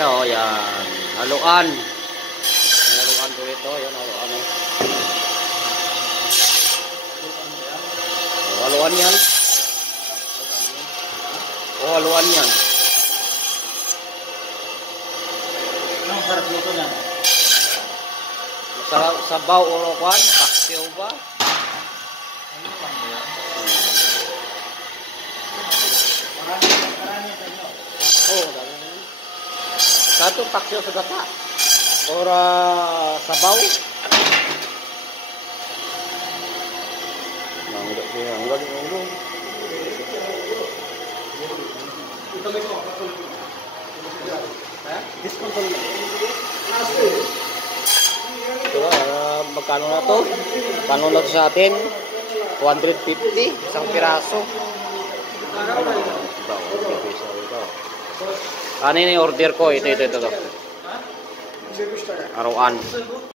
siya, oh, yan. Haluan. Haluan po ito, yan, haluan, eh. Oh, haluan yan. Oh, haluan yan. Anong sarap luto niyan? Sabaw o kwan, paksiw ba? Marami sa inyo. Oh, dami na. Satu paksiw sa gata. Ora sabaw. Nangga dia, nangga dia. Ito may ko, patuloy ko. Ha? Diskontol na. Ito, magkano na to? Paano na to sa atin? 250 isang piraso. Ano yung order ko? Ito. Arawan.